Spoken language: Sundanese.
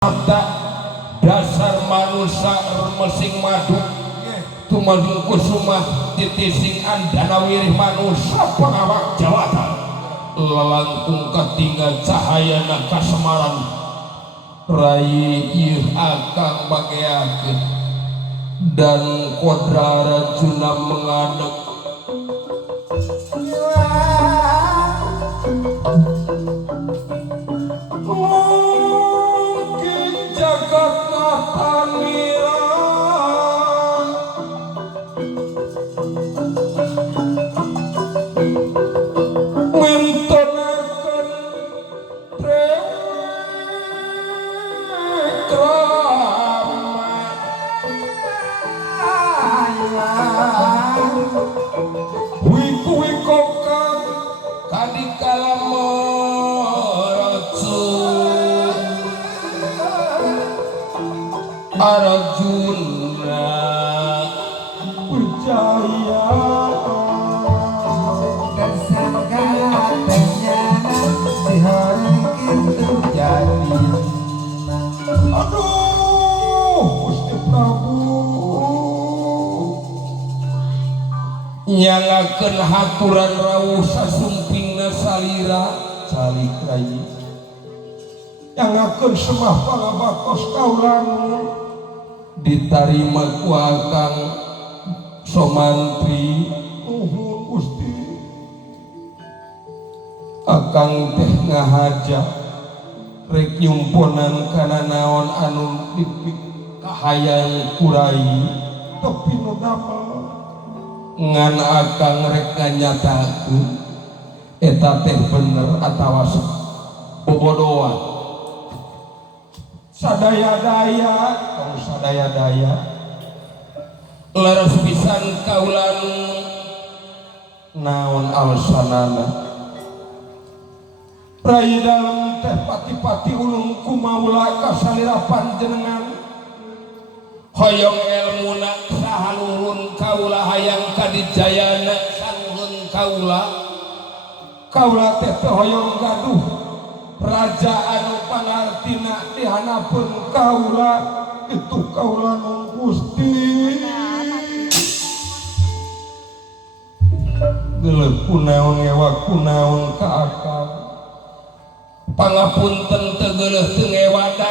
sabda dasar manusia mesing madu tumadung kusumah titising andana wirih manusia pengawak jawatan lalangkung ketinggal cahayana kasemaran rai ieu akang bageakeun dan kodra rajuna mengadeg mungkin jagat ngatamirang mentonakeun trewek wiko-wikokan kadikala meracun Arjuna percaya kesangka penyanyi si hari itu jadi aduh Gusti Prabu nyangakeun haturan rawuh sasumpingna salira calik rai nyangakeun semah pangabaktos kaulanu ditarima ku Akang Somantri nuhun Gusti Akang teh ngahaja rek nyumponan kana naon anu kahayang kurai tapi nu damel ngan Akang rek nganyatakeun eta teh bener atawa bobodohan sadaya-daya tong sadaya-daya leres pisan kaulan naon alasanana rai dalem teh pati-pati ulung kumaula kasalira panjenengan hoyong elmuna sahaluhun kaula hayang kadijayana sanuhun kaula teh hoyong gaduh raja anu pangartina dihanapeun kaula itu kaula nu Gusti geuleuh kunaon ngewa kunaon ka Akang pangapunten teu geuleuh teu ngewada